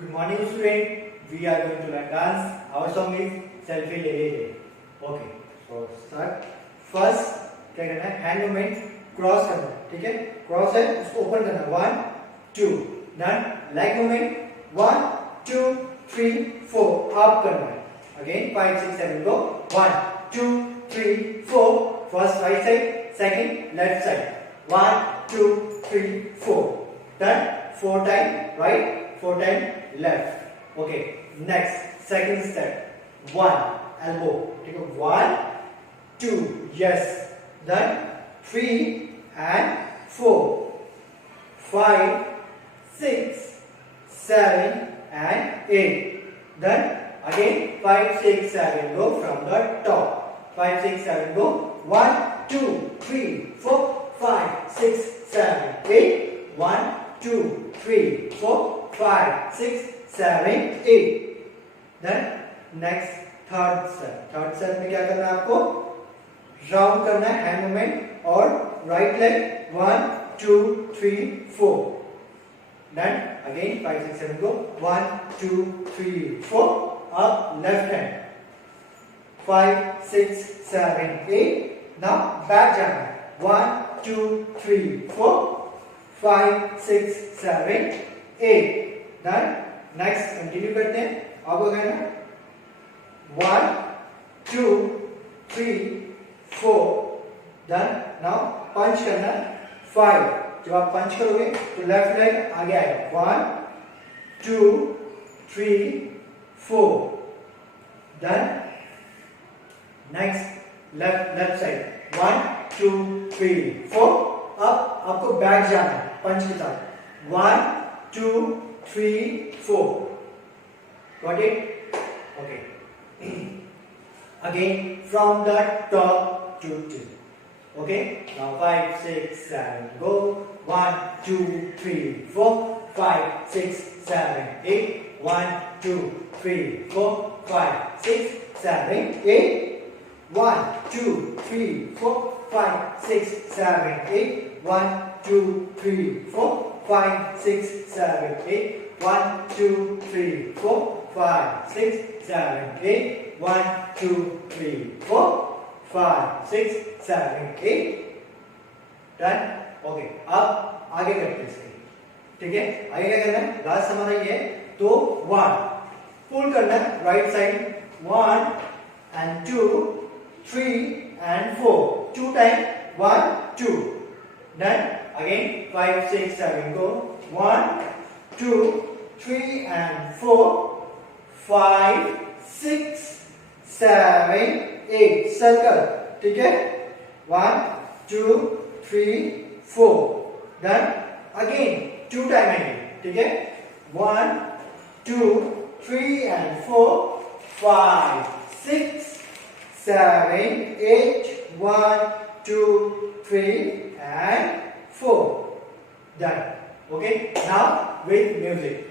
Good morning, student. We are going to learn dance. Our song is Selfie ले ले. Okay. So start. First क्या करना है? Hand movement cross करना है. ठीक है? Cross है उसको open करना है. 1, 2. Done. Leg movement 1, 2, 3, 4. Up करना है. Again 5, 6, 7. Go. 1, 2, 3, 4. First right side. Second left side. 1, 2, 3, 4. Done. 4 times right. 4 times left. Okay. Next, second step. 1 elbow. Take a 1, 2. Yes. Then 3 and 4, 5, 6, 7 and 8. Then again 5, 6, 7. Go from the top. 5, 6, 7. Go. 1, 2, 3, 4, 5, 6, 7, 8. 1, 2, 3, 4, 5, 6, 7, 8. Then next third step. Third step में क्या करना है आपको? Round करना है hand movement और right leg 1, 2, 3, 4. Then again 5, 6, 7 go. 1, 2, 3, 4. Up left hand. 5, 6, 7, 8. Now back जाना है. 1, 2, 3, 4. 5, 6, 7, 8. Then next कंटिन्यू करते हैं. अब हो गया ना 1, 2, 3, 4. Then now पंच करना 5. जब आप पंच करोगे तो लेफ्ट लेग आगे आएगा. 1, 2, 3, 4. Then next left side 1, 2, 3, 4. अब आपको बैक जाना है पंच के साथ. 1, 2, 3, 4. Got it? Okay. Again from the top to 2. Okay. Now 5, 6, 7. Go. 1, 2, 3, 4. 5, 6, 7, 8. 1, 2, 3, 4. 5, 6, 7, 8. 1, 2, 3, 4. 5, 6, 7, 8. 1, 2, 3, 4. 5, 6, 7, 8. 1, 2, 3, 4. 5, 6, 7, 8. 1, 2, 3, 4. 5, 6, 7, 8. Done? Okay. अब आगे करते हैं इसके. ठीक है? आगे क्या करना है? लास्ट हमारा ये है. तो 1 पुल करना है right side. 1 and 2, 3 and 4. 2 times 1, 2. Then again 5, 6, 7. Go. 1, 2, 3 and 4. 5, 6, 7, 8. Circle. ठीक है? 1, 2, 3, 4. Then again 2 times again. ठीक है? 1, 2, 3 and 4. 5, 6, 7, 8. 1, 2, 3 and 4. Done. Okay. Now with music.